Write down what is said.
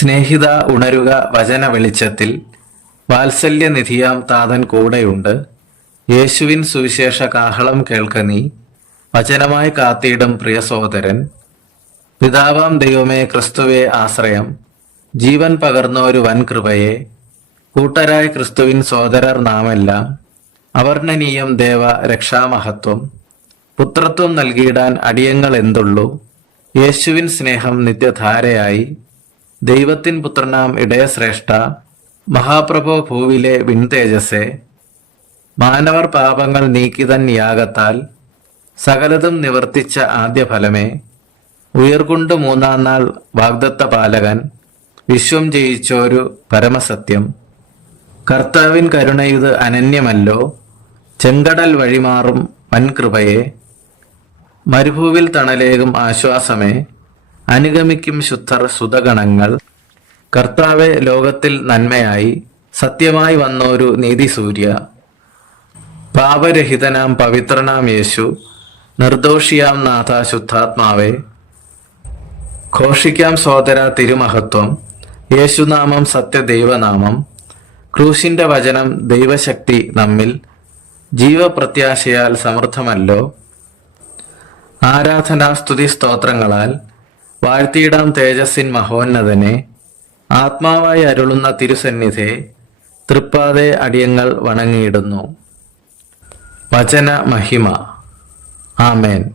സ്നേഹിത ഉണരുക വചന വെളിച്ചത്തിൽ. വാത്സല്യനിധിയാം താതൻ കൂടെയുണ്ട്. യേശുവിൻ സുവിശേഷ കാഹളം കേൾക്ക നീ. വചനമായി കാത്തിയിടും പ്രിയ സഹോദരൻ. പിതാവാം ദൈവമേ, ക്രിസ്തുവേ ആശ്രയം. ജീവൻ പകർന്നൊരു വൻ കൃപയെ. കൂട്ടരായ ക്രിസ്തുവിൻ സോദരർ നാമെല്ലാം. അവർണ്ണനീയം ദേവ രക്ഷാമഹത്വം. പുത്രത്വം നൽകിയിടാൻ അടിയങ്ങൾ എന്തുള്ളൂ. യേശുവിൻ സ്നേഹം നിത്യധാരയായി. ദൈവത്തിൻ പുത്രനാം ഇടയശ്രേഷ്ഠ. മഹാപ്രഭോ ഭൂവിലെ വിൺതേജസ്സേ. മാനവർ പാപങ്ങൾ നീക്കിതൻ യാഗത്താൽ സകലതും നിവർത്തിച്ച ആദ്യഫലമേ. ഉയർകൊണ്ടു മൂന്നാം നാൾ വാഗ്ദത്ത പാലകൻ. വിശ്വം ജയിച്ചോരു പരമസത്യം. കർത്താവിൻ കരുണയുത് അനന്യമല്ലോ. ചെങ്കടൽ വഴിമാറും വൻകൃപയെ. മരുഭൂവിൽ തണലേകും ആശ്വാസമേ. അനുഗമിക്കും ശുദ്ധർ സുതഗണങ്ങൾ. കർത്താവെ, ലോകത്തിൽ നന്മയായി സത്യമായി വന്നോരു നീതിസൂര്യ. പാപരഹിതനാം പവിത്രനാം യേശു. നിർദോഷിയാം നാഥ ശുദ്ധാത്മാവേ. ഘോഷിക്കാം സോദര തിരുമഹത്വം. യേശുനാമം സത്യദൈവനാമം. ക്രൂശിന്റെ വചനം ദൈവശക്തി നമ്മിൽ. ജീവപ്രത്യാശയാൽ സമൃദ്ധമല്ലോ. ആരാധനാസ്തുതി സ്തോത്രങ്ങളാൽ വാഴ്ത്തിയിടാം തേജസ്സിൻ മഹോന്നതനെ. ആത്മാവായി അരുളുന്ന തിരുസന്നിധേ. തൃപ്പാതെ അടിയങ്ങൾ വണങ്ങിയിടുന്നു. വചന മഹിമ. ആമേൻ.